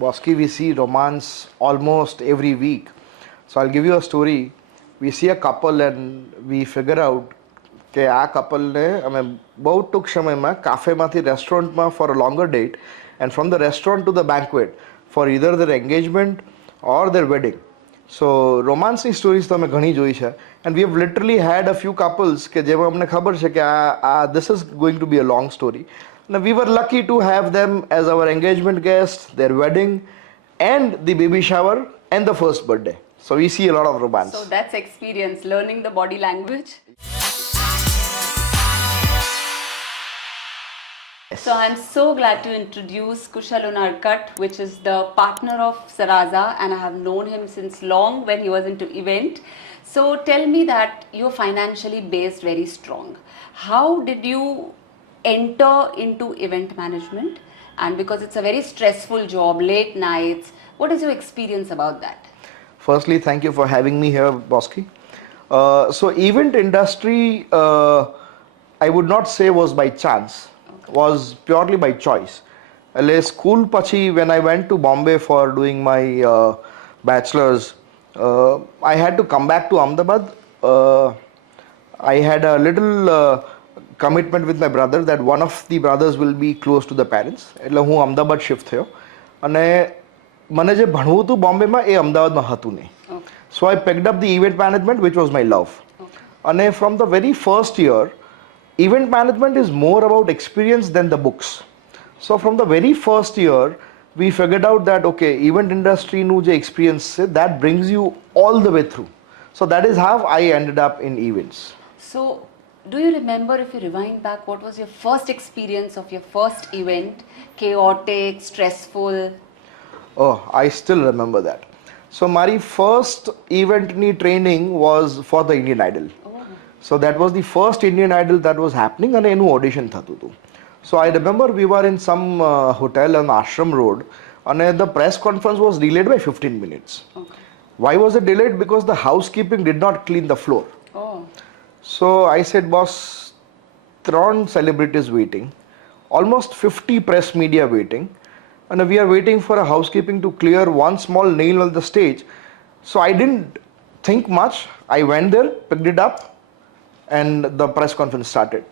Bosky, we see romance almost every week. So I'll give you a story. We see a couple and we figure out કે આ કપલને અમે બહુ ટૂંક સમયમાં કાફેમાંથી રેસ્ટોરન્ટમાં for a longer date and from the restaurant to the banquet for either their engagement ઓર ધર wedding. સો રોમાન્સની stories તો અમે ઘણી જોઈ છે and we have literally had a few couples કે જેમાં અમને ખબર છે કે આ this is going to be a long story. And we were lucky to have them as our engagement guests, their wedding, and the baby shower and the first birthday. So we see a lot of romance. So that's experience, learning the body language. So I'm so glad to introduce Kushal Anadkat, which is the partner of Saraza, and I have known him since long when he was into event. So tell me that you're financially based very strong. How did you enter into event management? And because it's a very stressful job, late nights, what is your experience about that? Firstly, thank you for having me here, Bosky. So event industry, I would not say was by chance, was purely by choice. School pachi, when I went to Bombay for doing my bachelor's, I had to come back to Ahmedabad. I had a little commitment with my brother that one of the brothers will be close to the parents. એટલે હું Ahmedabad shift થયો અને મને જે ભણવું હતું બોમ્બેમાં એ અમદાવાદમાં હતું નહીં. So I packed up the event management which was my love. અને from the very first year event management is more about experience than the books. So from the very first year, we figured out that, okay, event industry nu je experience se, that brings you all the way through. So that is how I ended up in events. So do you remember, if you rewind back, what was your first experience of your first event? Chaotic, stressful? Oh, I still remember that. So my first event ni training was for the Indian Idol. So that was the first Indian Idol that was happening and એનું audition થતું હતું. So I remember we were in some hotel on Ashram Road and the press conference was delayed by 15 minutes. Okay. Why was it delayed? Because the housekeeping did not clean the floor. Oh. So I said, boss, 3 celebrities waiting, almost 50 press media waiting, and we are waiting for a housekeeping to clear one small nail on the stage. So I didn't think much. I went there, picked it up, and the press conference started.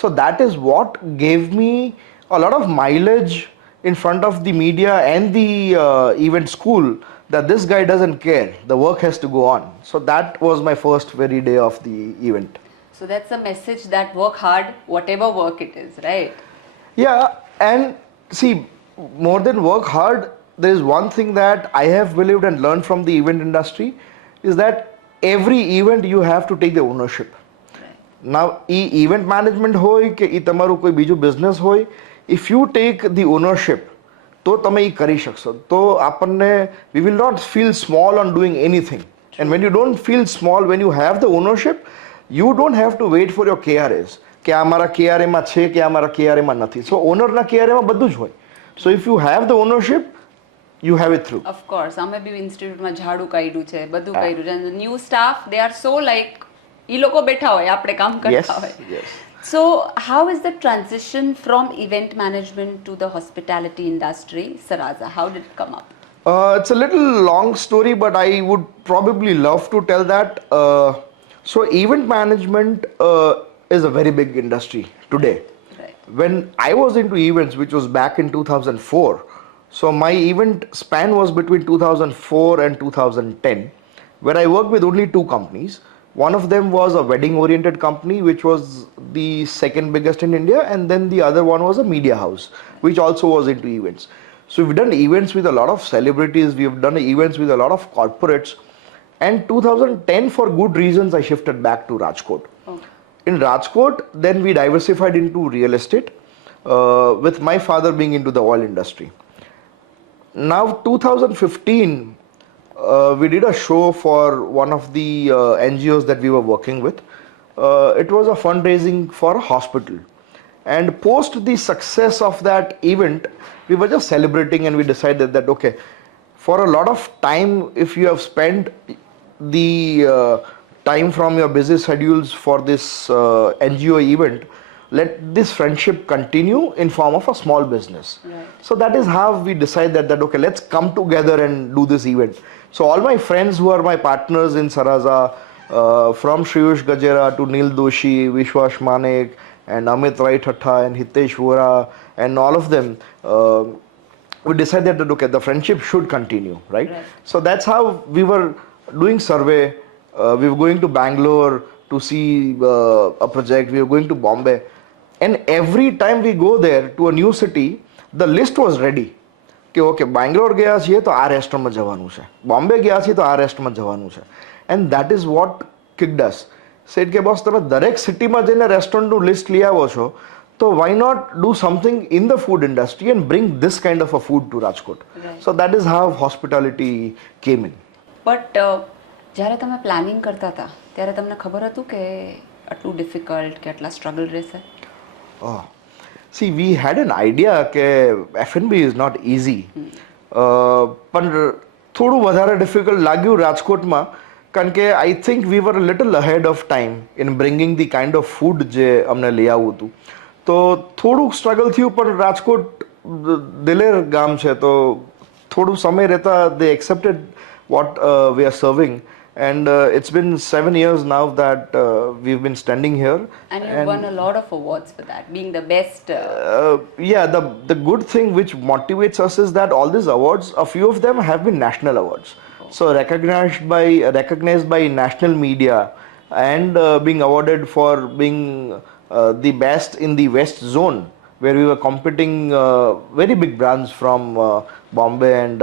So that is what gave me a lot of mileage in front of the media and the event school, that this guy doesn't care, the work has to go on. So that was my first very day of the event. So that's a message that work hard, whatever work it is, right? Yeah, and see, more than work hard, there is one thing that I have believed and learned from the event industry, is that every event you have to take the ownership. Now, event management hoy કે ઈ તમારું કોઈ બીજું business હોય, if you take the ownership, તો તમે ઈ કરી શકશો. તો આપણને we will not feel small on doing anything. And when you don't feel small, when you have the ownership, you don't have to wait for your KRAs. કે આ મારા KRA માં છે કે આ મારા KRA માં નથી. So ઓનરના KRA માં બધું જ હોય. So if you have the ownership, you have it through. Of course, અમે બી ઇન્સ્ટિટ્યૂટમાં ઝાડુ કાઢ્યું છે, બધું કાઢ્યું છે. And the new staff, they are so like ઈ લોકો બેઠા હોય, આપણે કામ કરતા હોય. Yes. So how is the transition from event management to the hospitality industry, Saraza? How did it come up? It's a little long story, but I would probably love to tell that. So event management is a very big industry today. Right. When I was into events, which was back in 2004, so my event span was between 2004 and 2010, where I worked with only 2 companies. One of them was a wedding-oriented company, which was the second biggest in India, and then the other one was a media house, which also was into events. So we've done events with a lot of celebrities, we've done events with a lot of corporates, and 2010, for good reasons, I shifted back to Rajkot. Okay. In Rajkot, then we diversified into real estate, with my father being into the oil industry. Now, 2015, we did a show for one of the NGOs that we were working with. It was a fundraising for a hospital. And post the success of that event, we were just celebrating and we decided that, okay, for a lot of time, if you have spent the time from your busy schedules for this NGO event, let this friendship continue in form of a small business. Right. So that is how we decided that okay, let's come together and do this event. So all my friends who are my partners in Saraza, from Shriyush Gajera to Neil Doshi, Vishwas Manek, and Amit Rai Thatha and Hitesh Vora, and all of them, we decided that okay, the friendship should continue, right? Right. So that's how we were doing survey. We were going to Bangalore to see a project. We were going to Bombay, and every time we go there to a new city, the list was ready. કે okay Bangalore ગયા છીએ તો આ રેસ્ટોરન્ટમાં જવાનું છે, બોમ્બે ગયા છીએ તો આ રેસ્ટોરન્ટમાં જવાનું છે. And that is what kicked us. Said કે બોસ તમે દરેક સિટીમાં જઈને રેસ્ટોરન્ટનું લિસ્ટ લઈ આવો છો, તો why not do something in the food industry and bring this kind of a food to Rajkot. So that is how hospitality came in. But જ્યારે તમે પ્લાનિંગ કરતા હતા ત્યારે તમને ખબર હતું કે આટલું ડિફિકલ્ટ કે આટલા સ્ટ્રગલ રહેશે? See, we had an idea કે F&B is not easy. પણ થોડું વધારે ડિફિકલ્ટ લાગ્યું રાજકોટમાં, કારણ કે I think we were little ahead of time in bringing the kind of food જે અમને લઈ આવવું હતું. તો થોડુંક સ્ટ્રગલ થયું, પણ રાજકોટ દિલેર ગામ છે, તો થોડું સમય રહેતા they accepted what we are serving. And it's been 7 years now that we've been standing here. And you've won a lot of awards for that, being the best. Yeah, the good thing which motivates us is that all these awards, a few of them have been national awards. So recognized by national media, and being awarded for being the best in the West Zone, where we were competing very big brands from Bombay and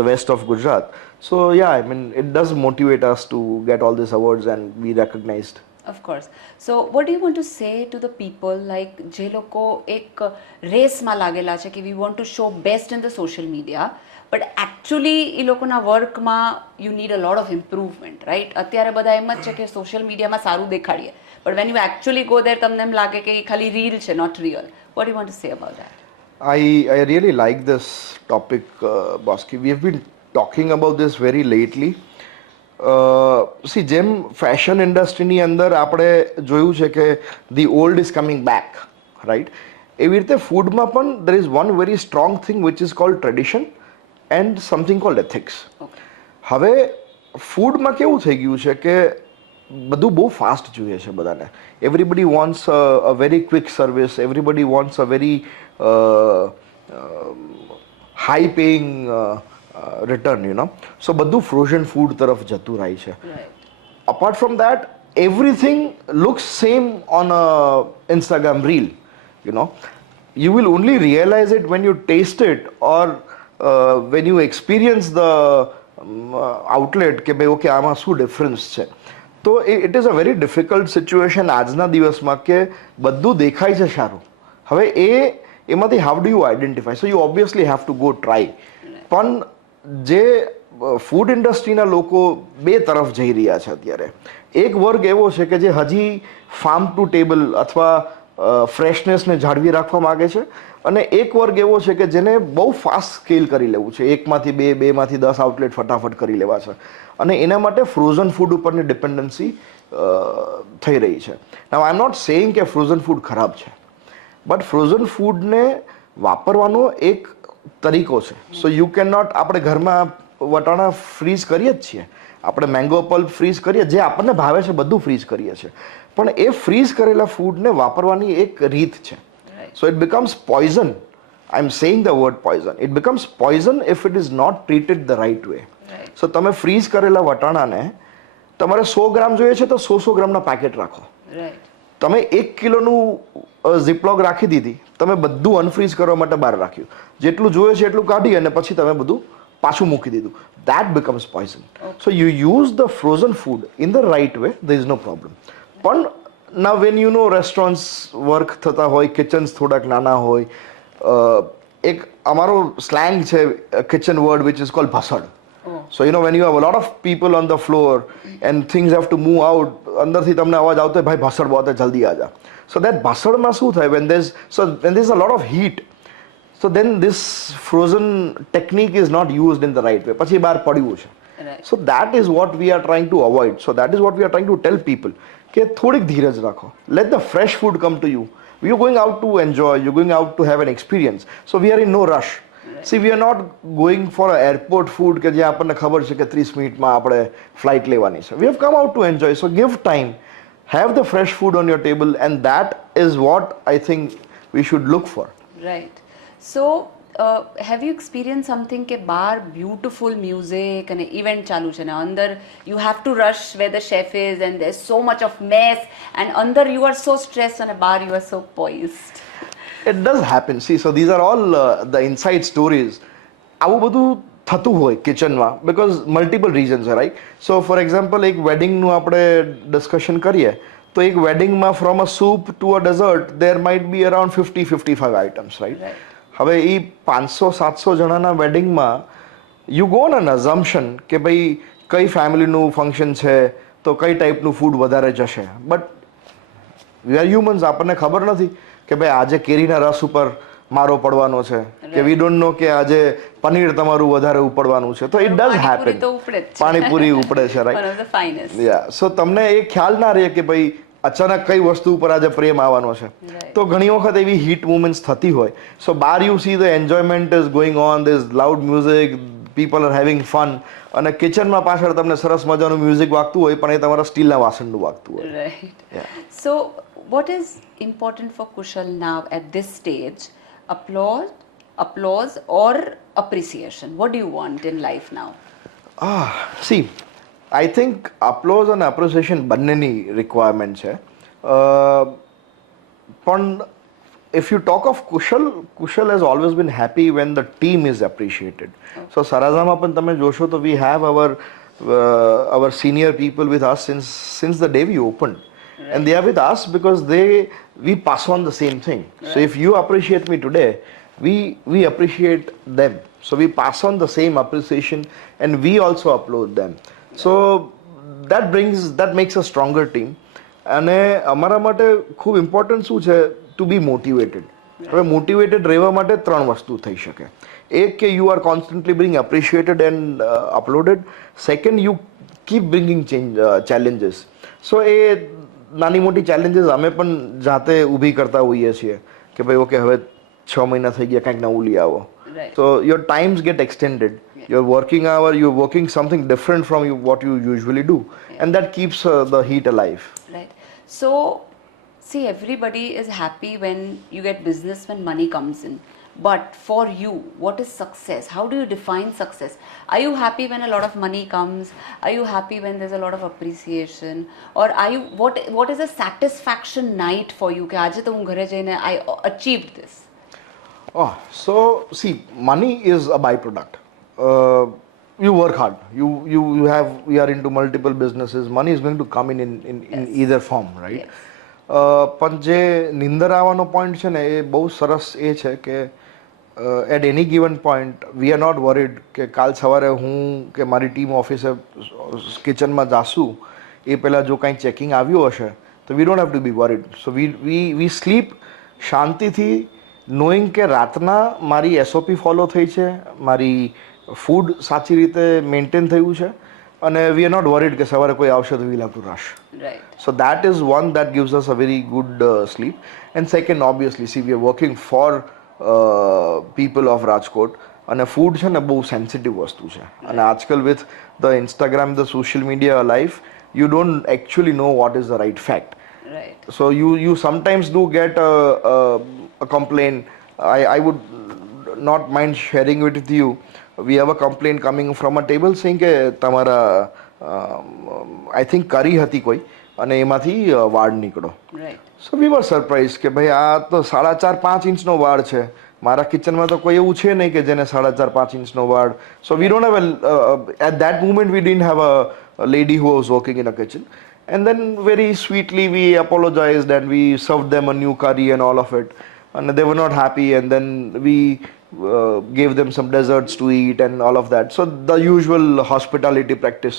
the west of Gujarat. So yeah, I mean, it does motivate us to get all these awards and be recognized. Of course. So what do you want to say to the people like જે લોકો એક રેસમાં લાગેલા છે કે we want to show best in the social media, but actually એ લોકોના વર્કમાં you need a lot of improvement, right? અત્યારે બધા એમ જ છે કે સોશિયલ મીડિયામાં સારું દેખાડીએ, but when you actually go there તમને એમ લાગે કે એ ખાલી રીલ છે, not real. What do you want to say about that? I really like this topic, Bosky. We have been talking about this very lately. See, જેમ fashion ઇન્ડસ્ટ્રીની અંદર આપણે જોયું છે કે the old is coming back, right? એવી રીતે ફૂડમાં પણ there is one very strong thing which is called tradition and something called ethics. હવે ફૂડમાં કેવું થઈ ગયું છે કે બધું બહુ ફાસ્ટ જોઈએ છે બધાને. Everybody wants a very quick service, everybody wants a very high paying return, you know. So બધું frozen food તરફ જતું રહે છે. Apart from that, everything looks same on a Instagram reel, you know. You will only realize it when you taste it, or when you experience the outlet કે ભાઈ okay આમાં શું difference છે. તો it is a very difficult situation આજના દિવસમાં કે બધું દેખાય છે સારું. હવે એમાંથી how do you identify? So you obviously have to go try. પણ જે ફૂડ ઇન્ડસ્ટ્રીના લોકો બે તરફ જઈ રહ્યા છે અત્યારે. એક વર્ગ એવો છે કે જે હજી ફાર્મ ટુ ટેબલ અથવા ફ્રેશનેસને જાળવી રાખવા માગે છે, અને એક વર્ગ એવો છે કે જેને બહુ ફાસ્ટ સ્કેલ કરી લેવું છે, એકમાંથી બેમાંથી 10 આઉટલેટ ફટાફટ કરી લેવા છે, અને એના માટે ફ્રોઝન ફૂડ ઉપરની ડિપેન્ડન્સી થઈ રહી છે. નાઉ આઈ એમ નોટ સેઇંગ કે ફ્રોઝન ફૂડ ખરાબ છે, બટ ફ્રોઝન ફૂડને વાપરવાનો એક તરીકો છે. સો યુ કેન નોટ, આપણે ઘરમાં વટાણા ફ્રીઝ કરીએ જ છીએ, આપણે મેંગો પલ્પ ફ્રીઝ કરીએ, જે આપણને ભાવે છે બધું ફ્રીઝ કરીએ છીએ, પણ એ ફ્રીઝ કરેલા ફૂડને વાપરવાની એક રીત છે. So it becomes poison. I am saying the word poison. It becomes poison if it is not treated the right way. So તમે ફ્રીઝ કરેલા વટાણાને તમારે 100 ગ્રામ જોઈએ છે તો 100 ગ્રામના પેકેટ રાખો. તમે 1 કિલોનું ઝીપલોક રાખી દીધી, તમે બધું અનફ્રીઝ કરવા માટે બહાર રાખ્યું, જેટલું જોઈએ છે એટલું કાઢી અને પછી તમે બધું પાછું મૂકી દીધું. That becomes poison. So you use the frozen food in the right way, there is no problem. પણ ના when you know restaurants work થતા હોય, કિચન્સ થોડાક નાના હોય, એક અમારો સ્લેંગ છે kitchen word which is called ભસડ. So you know, when you have a lot of people on the floor and things have to move out, અંદરથી તમને અવાજ આવતો હોય ભાઈ ભસડ બહુ છે જલ્દી આજા. So that ભસડમાં શું થાય, when there's a lot of heat, so then this frozen technique is not used in the right way, પછી બહાર પડ્યું છે. Right. So that is what we are trying to avoid. So that is what we are trying to tell people કે થોડીક ધીરજ રાખો. Let the fresh food come to you. You're going out to enjoy, you're going out to have an experience. So we are in no rush. Right. See, we are not going for an airport food કે જે આપણને ખબર છે કે 30 મિનિટમાં આપણે flight લેવાની છે. We have come out to enjoy. So give time. Have the fresh food on your table, and that is what I think we should look for. Right. So, have you experienced something કે બહાર beautiful music અને event ચાલુ છે ને અંદર you have to rush where the chef is and there's so much of mess and અંદર you are so stressed અને બહાર you are so poised. It does happen. See, so these are all the inside stories. આવું બધું થતું હોય કિચનમાં because multiple reasons are right. So for example એક વેડિંગનું આપણે ડિસ્કશન કરીએ તો એક વેડિંગમાં from a soup to a dessert there might be around 50-55 items, right? Right. હવે એ 500-700 જણાના વેડિંગમાં you go on an assumption કે ભાઈ કઈ ફેમિલીનું ફંક્શન છે તો કઈ ટાઈપનું ફૂડ વધારે જશે બટ વી આર હ્યુમન્સ આપણને ખબર નથી કે ભાઈ આજે કેરીના રસ ઉપર મારો પડવાનો છે કે વી ડોન્ટ નો કે આજે પનીર તમારું વધારે ઉપડવાનું છે તો ઇટ ડઝ હેપન પાણીપુરી ઉપડે છે રાઈટ યા સો તમને એ ખ્યાલ ના રહે કે ભાઈ અચાનક કઈ વસ્તુ ઉપર આજે પ્રેમ આવવાનો છે તો ઘણી વખત એવી હીટ મુમેન્ટ્સ થતી હોય સો બાર you see the enjoyment is going on this loud music people are having fun અને કિચનમાં પાછળ તમને સરસ મજાનું મ્યુઝિક વાગતું હોય પણ એ તમારા સ્ટીલના વાસણનું વાગતું હોય right so what is important for Kushal now at this stage? Applause or appreciation? What do you want in life now? See, I think applause and appreciation બંનેની requirement છે પણ if you talk of Kushal has always been happy when the team is appreciated. So Sarazaમાં પણ તમે જોશો તો we have our senior people with us since the day we opened. Right. And they are with us because we pass on the same thing. Right. So if you appreciate me today, we appreciate them. So we pass on the same appreciation and we also upload them. Right. So that makes a stronger team. અને અમારા માટે ખૂબ important શું છે to be motivated. હવે motivated રહેવા માટે ત્રણ વસ્તુ થઈ શકે. એક કે you are constantly being appreciated and applauded. Second you keep bringing challenges. So એ નાની મોટી ચેલેન્જીસ અમે પણ જાતે ઊભી કરતા હોઈએ છીએ કે ભાઈ ઓકે હવે 6 મહિના થઈ ગયા કંઈક નવું લઈ આવો. So your times get extended. Your working hour, you're working something different from what you usually do, and that keeps the heat alive. Right. So, see, everybody is happy when you get business, when money comes in. But for you, what is success? How do you define success? Are you happy when a lot of money comes? Are you happy when there's a lot of appreciation? Or are you what is a satisfaction night for you? Ke aaje to hun ghare jaine I achieved this. So see, money is a byproduct. You work hard. We are into multiple businesses. Money is going to come in Yes. either form, right? Yes. પણ જે નિંદર આવવાનો point છે ને એ બહુ સરસ એ છે કે at any given point we are not worried કે કાલ સવારે હું કે મારી ટીમ ઓફિસે કિચનમાં જાશું એ પહેલાં જો કાંઈ ચેકિંગ આવ્યું હશે તો we don't have to be worried. So we sleep શાંતિથી નોઈંગ કે રાતના મારી એસઓપી ફોલો થઈ છે, મારી ફૂડ સાચી રીતે મેન્ટેન થયું છે અને વી આર નોટ વરીડ કે સવારે કોઈ આવશે તો we'll have to rush. Right. So that is one that gives us a very good sleep. And second, obviously, see, we are working for people of Rajkot. અને food છે ને બહુ sensitive વસ્તુ છે અને આજકાલ with the Instagram the social media life you don't actually know what is the right fact. Right. So you sometimes do get a complaint. I would not mind sharing it with you. We have a complaint coming from a table saying કે તમારા I think કરી હતી કોઈ અને એમાંથી વાળ નીકળો. Right. So we were surprised કે ભાઈ આ તો 4.5-5 ઇંચનો વાળ છે. મારા કિચનમાં તો કોઈ એવું છે નહીં કે જેને 4.5-5 ઇંચનો વાળ. So we don't have at that moment we didn't have a lady who was working in a kitchen. And then very sweetly we apologized and we served them a new curry and all of it. And they were not happy and then we gave them some desserts to eat and all of that. So the usual hospitality practice.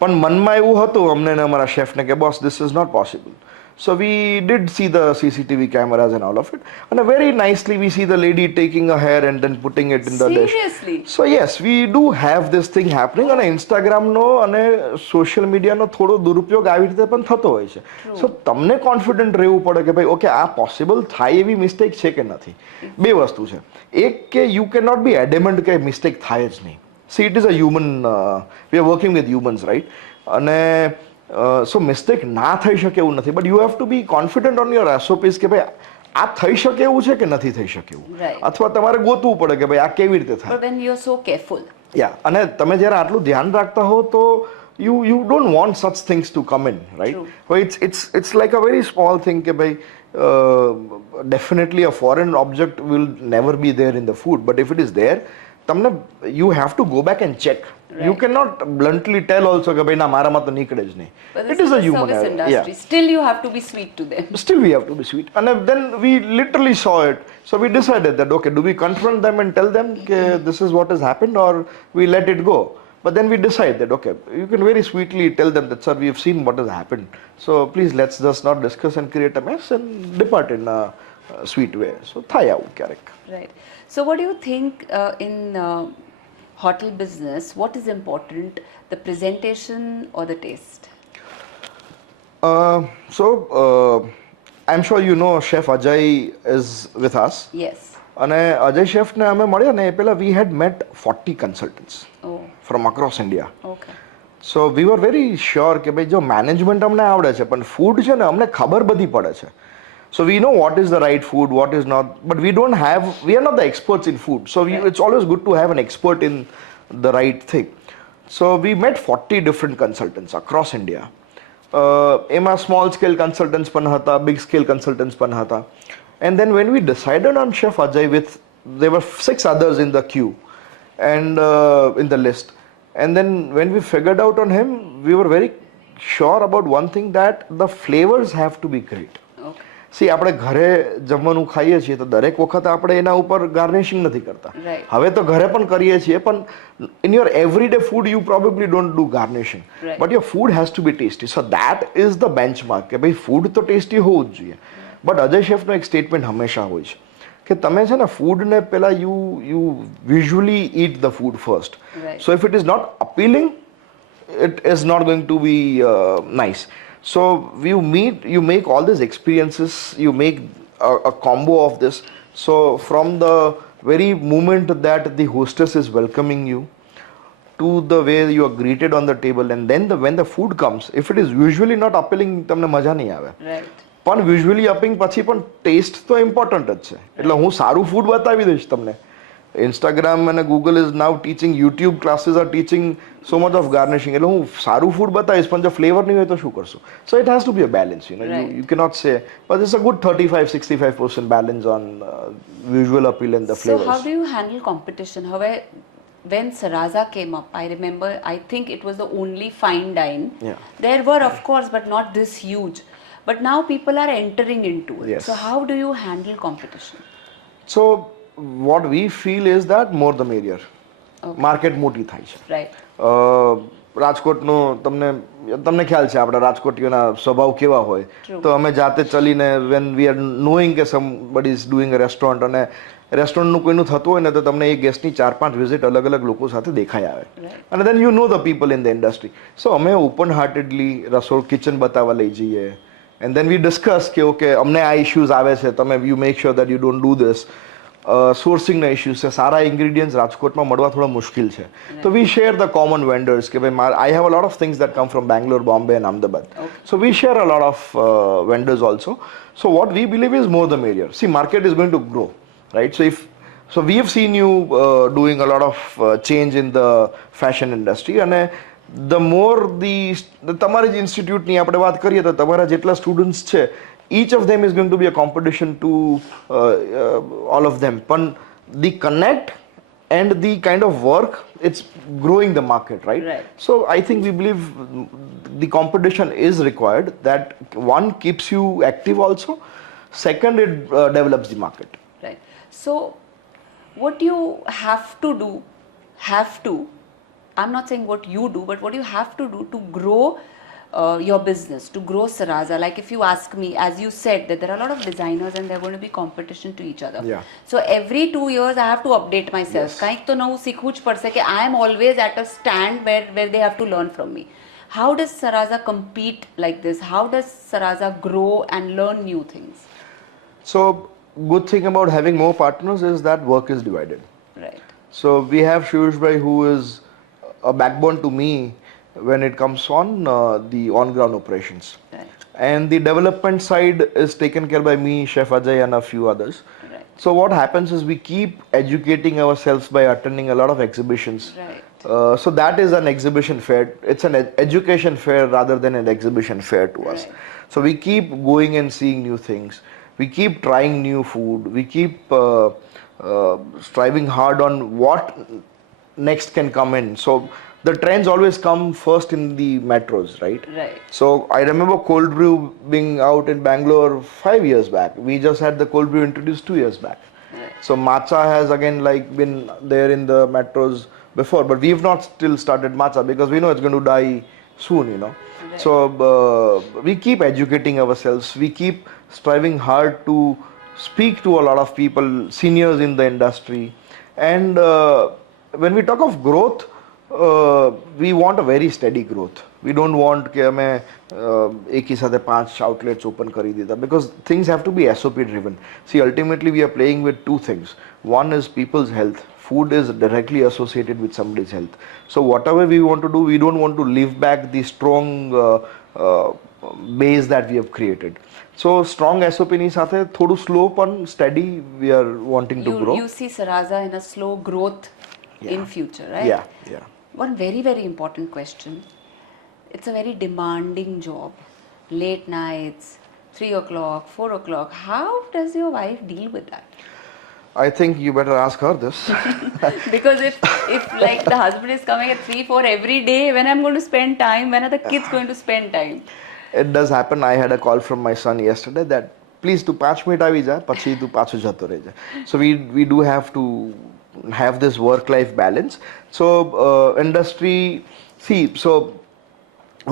પણ મનમાં એવું હતું અમને ને અમારા શેફને કે boss this is not possible. So we did see the CCTV cameras and all of it, and very nicely we see the lady taking a hair and then putting it in the dish. Seriously? So yes, we do have this thing happening, and Instagram નો અને social મીડિયાનો થોડો દુરુપયોગ આવી રીતે પણ થતો હોય છે. સો તમને કોન્ફિડન્ટ રહેવું પડે કે ભાઈ ઓકે આ પોસિબલ થાય એવી મિસ્ટેક છે કે નથી. બે વસ્તુ છે. એક કે you can not be adamant કે મિસ્ટેક થાય જ નહીં. See it is a human, we are working with humans, right? અને સો મિસ્ટેક ના થઈ શકે એવું નથી, but you have to be confident on your SOPs કે ભાઈ આ થઈ શકે એવું છે કે નથી થઈ શકે એવું, અથવા તમારે ગોતવું પડે કે ભાઈ આ કેવી રીતે થાય. But when you're so careful. યા, અને તમે જ્યારે આટલું ધ્યાન રાખતા હો તો you don't want such things to come in, right? So it's like a very small thing કે ભાઈ definitely a foreign object will never be there in the food, but if it is there, તમને you have to go back and check. You cannot bluntly tell also કે ભાઈ ના મારામાં તો નીકળે જ નહીં. It is a human service error. industry. Still you have to be sweet to them. Still we have to be sweet. And then we literally saw it. So we decided that, okay, do we confront them and tell them this is what has happened, or we let it go? But then we decide that, okay, you can very sweetly tell them that, sir, we have seen what has happened. So please let's just not discuss and create a mess and depart in a sweet way. So thaya આવું ક્યારેક. Right. So what do you think in hotel business, what is important, the presentation or the taste? I'm sure you know Chef Ajay is with us. Yes. અને અજય શેફને અમે મળ્યા ને એ પહેલાં we had met 40 consultants from across India. Okay. So we were very sure કે ભાઈ જો management અમને આવડે છે પણ ફૂડ છે ને અમને ખબર બધી પડે છે. So we know what is the right food, what is not, but we are not the experts in food. So it's always good to have an expert in the right thing. So we met 40 different consultants across India. એમાં small scale consultants પણ હતા, big scale consultants પણ હતા. And then when we decided on Chef Ajay there were 6 others in the queue and in the list. And then when we figured out on him, we were very sure about one thing, that the flavors have to be great. C આપણે ઘરે જમવાનું ખાઈએ છીએ તો દરેક વખત આપણે એના ઉપર ગાર્નિશિંગ નથી કરતા. હવે તો ઘરે પણ કરીએ છીએ, પણ in your everyday food you probably don't do garnishing, but your food has to be tasty. So that is the benchmark કે ભાઈ ફૂડ તો ટેસ્ટી હોવું જ જોઈએ. બટ અજય શેફનો એક સ્ટેટમેન્ટ હંમેશા હોય છે કે તમે છે ને ફૂડને પહેલાં you visually eat the food first. So if it is not appealing, it is not going to be nice. So you make all these experiences, you make a combo of this. So from the very moment that the hostess is welcoming you, to the way you are greeted on the table, and then when the food comes, if it is usually not appealing, તમને મજા નહીં આવે. પણ visually અપિંગ પછી પણ test તો important જ છે. એટલે હું સારું ફૂડ બતાવી દઈશ તમને. Instagram and Google is now teaching, YouTube classes are teaching so much of garnishing. એટલે હું સારું ફૂડ બતાવીશ પણ જો ફ્લેવર નહીં હોય તો શું કરશું? So it has to be a balance, you know. You cannot say, but it's a good 35-65% balance on visual appeal and the flavors. So how do you handle competition? હવે when Saraza came up, I remember, I think it was the only fine dine. There were, of course, but not this huge. But now people are entering into it. So how do you handle competition? So what we feel is that more the merrier. Market મોટી થાય છે. રાજકોટનો તમને ખ્યાલ છે આપણા રાજકોટીઓના સ્વભાવ કેવા હોય. તો અમે જાતે ચલીને when we are knowing કે somebody is doing a restaurant, અને રેસ્ટોરન્ટનું કોઈનું થતું હોય ને તો તમને એ ગેસ્ટની 4-5 વિઝિટ અલગ અલગ લોકો સાથે દેખાઈ આવે. અને then you know the people in the industry. So અમે ઓપન હાર્ટેડલી રસોડ કિચન બતાવવા લઈ જઈએ. And then we discuss કે ઓકે અમને આ ઇશ્યુઝ આવે છે, તમે you make sure that you don't do this. સોર્સિંગના ઇશ્યુઝ છે, સારા ઇન્ગ્રીડિયન્ટ્સ રાજકોટમાં મળવા થોડા મુશ્કેલ છે. તો we share the common vendors કે ભાઈ I have a lot of things that come from Bangalore, Bombay and Ahmedabad. So we share a lot of vendors also. So what we believe is more the merrier. See market is going to grow, right? So we have seen you doing a lot of change in the fashion industry, અને the more તમારી જ ઇન્સ્ટિટ્યૂટની આપણે વાત કરીએ તો તમારા જેટલા students છે, each of them is going to be a competition to all of them. But the connect and the kind of work, it's growing the market, right? So I think we believe the competition is required. That one keeps you active also. Second, it develops the market. Right. So what you have to do, I'm not saying what you do, but what you have to do to grow your business, to grow Saraza? Like if you ask me, as you said, that there are a lot of designers and they're going to be competition to each other. Yeah. So every 2 years I have to update myself. Yes. Kaink to nahu sikhu j padse ke I am always at a stand where they have to learn from me. How does Saraza compete like this? How does Saraza grow and learn new things? So good thing about having more partners is that work is divided. Right. So we have Shiyush Bhai, who is a backbone to me when it comes on the on-ground operations. Right. And the development side is taken care by me, Chef Ajay, and a few others. Right. So what happens is we keep educating ourselves by attending a lot of exhibitions. Right. So that is an exhibition fair. It's an education fair rather than an exhibition fair to us. Right. So we keep going and seeing new things. We keep trying new food. We keep striving hard on what next can come in. So the trends always come first in the metros, right? Right. So I remember cold brew being out in Bangalore 5 years back. We just had the cold brew introduced 2 years back. Right. So matcha has again like been there in the metros before, but we've not still started matcha because we know it's going to die soon, you know. Right. So we keep educating ourselves. We keep striving hard to speak to a lot of people, seniors in the industry, and when we talk of growth, we want a very steady growth. We don't want कि हमें एक ही साथ 5 outlets open करी देता, because things have to be SOP driven. See, ultimately we are playing with two things. One is people's health. Food is directly associated with somebody's health. So whatever we want to do, we don't want to leave back the strong base that we have created. So strong SOP ની સાથે થોડું slow પણ steady we are wanting to grow. You see Saraza in a slow growth in future, right? Yeah, yeah. One very, very important question. It's a very demanding job. Late nights, 3 o'clock, 4 o'clock. How does your wife deal with that? I think you better ask her this. Because if like the husband is coming at 3, 4 every day, when I'm going to spend time, when are the kids going to spend time? It does happen. I had a call from my son yesterday that please તું 5 minute આવી જા પછી તું પાછું જતો રહેજે. So we do have to have this work life balance. So industry, see, so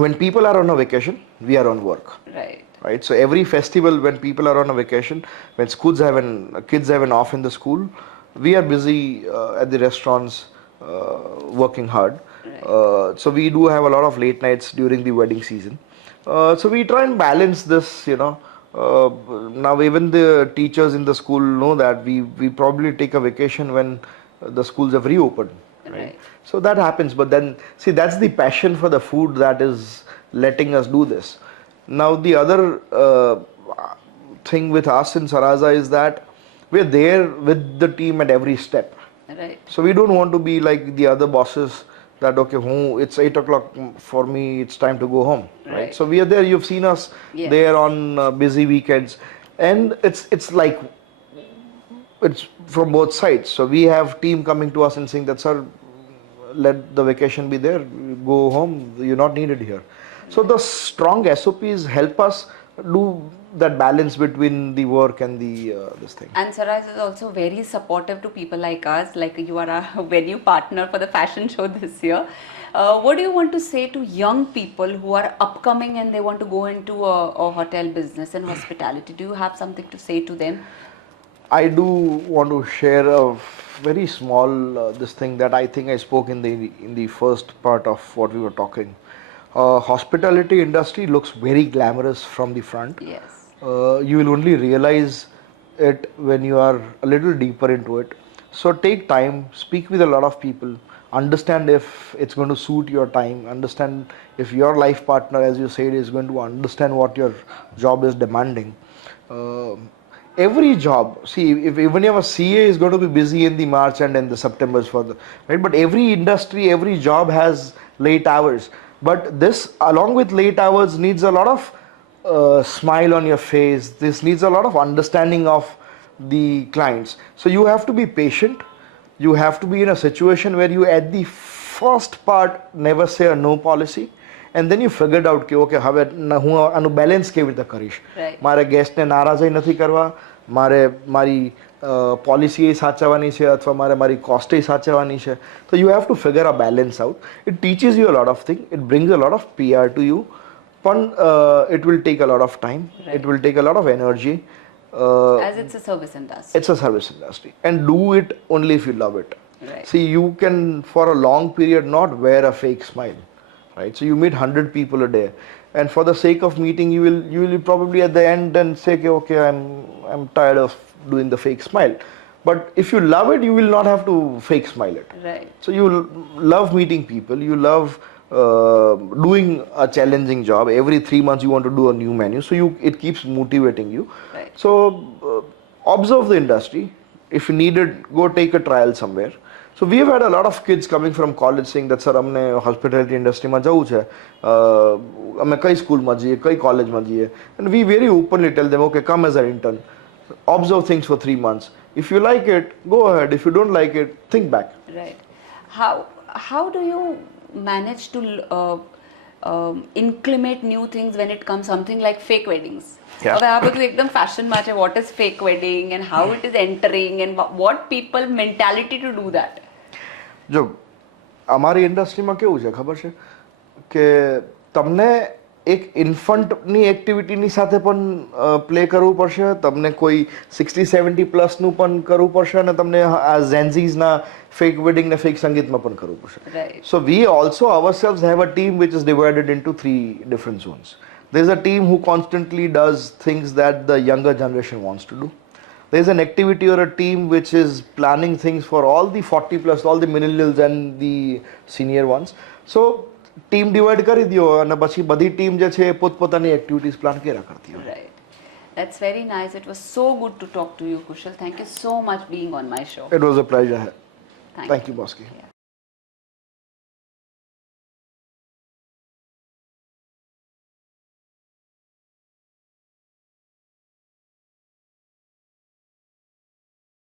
when people are on a vacation, we are on work. Right. So every festival when people are on a vacation, when kids have an off in the school, we are busy at the restaurants working hard. Right. So we do have a lot of late nights during the wedding season. So we try and balance this, you know. Now even the teachers in the school know that we probably take a vacation when the schools have reopened. Right. So that happens, but then see, that's the passion for the food that is letting us do this. Now the other thing with us in Saraza is that we're there with the team at every step. Right. So we don't want to be like the other bosses that okay, it's 8 o'clock for me, it's time to go home. Right. So we are there. You've seen us there on busy weekends, and it's like it's from both sides. So we have team coming to us and saying that, sir, let the vacation be there, go home, you're not needed here. So the strong SOPs help us do that balance between the work and the this thing. And Saraza is also very supportive to people like us, like you are a venue partner for the fashion show this year. What do you want to say to young people who are upcoming and they want to go into a hotel business and hospitality? Do you have something to say to them? I do want to share a very small this thing that I think I spoke in the first part of what we were talking. Hospitality industry looks very glamorous from the front. Yes. You will only realize it when you are a little deeper into it. So take time, speak with a lot of people, understand if it's going to suit your time, understand if your life partner, as you said, is going to understand what your job is demanding. Every job, see, if even if a CA is going to be busy in the March and in the September's for the, right, but every industry, every job has late hours. But this, along with late hours, needs a lot of smile on your face. This needs a lot of understanding of the clients. So you have to be patient. You have to be in a situation where you, at the first part, never say a no policy. And then you figured out કે okay હવે હું આનું balance કેવી રીતે કરીશ. મારે ગેસ્ટને નારાજ નથી કરવા, મારે મારી પોલિસી સાચવવાની છે અથવા મારે મારી કોસ્ટ સાચવવાની છે. So you have to figure a balance out. It teaches you a lot of things. It brings a lot of PR to you. it will take a lot of time. Right. It will take a lot of energy. As it's a service industry. It's a service industry, and do it only if you love it. Right. See, you can for a long period not wear a fake smile, right? So you meet 100 people a day, and for the sake of meeting, you will probably at the end then say, okay, I'm tired of doing the fake smile. But if you love it, you will not have to fake smile it. Right. So you love meeting people. You love doing a challenging job. Every 3 months you want to do a new menu, so it keeps motivating you. Right. So observe the industry. If you need it, go take a trial somewhere. So we have had a lot of kids coming from college saying that, sir, हमने hospitality industry में जाऊँ है, हमें कई school में जाइए, कई college में जाइए, and we very openly tell them, okay, come as an intern, observe things for 3 months. If you like it, go ahead. If you don't like it, think back. Right. How do you manage to inclement new things when it comes something like fake weddings? Yeah. હવે આ બધું એકદમ ફેશનમાં છે. What is fake wedding and how it is entering and what people mentality to do that? જો અમારી ઇન્ડસ્ટ્રીમાં કેવું છે ખબર છે કે તમને એક ઇન્ફન્ટની એક્ટિવિટીની સાથે પણ પ્લે કરવું પડશે, તમને કોઈ 60-70 પ્લસનું પણ કરવું પડશે, અને તમને આ ઝેન્ઝીઝના ફેક વેડિંગ ને ફેક સંગીતમાં પણ કરવું પડશે. Right. So we also ourselves have a team which is divided into 3 different zones. There's a team who constantly does things that the younger generation wants to do. There's an activity or a team which is planning things for all the 40 plus, all the millennials and the senior ones. So team divide કરી દો અને પછી બધી team જે છે પોતપોતાની activities plan કર્યા કરતી હોય. Right. That's very nice. It was so good to talk to you, Kushal. Thank you so much being on my show. It was a pleasure. Thank Thank you, Bosky. Yeah.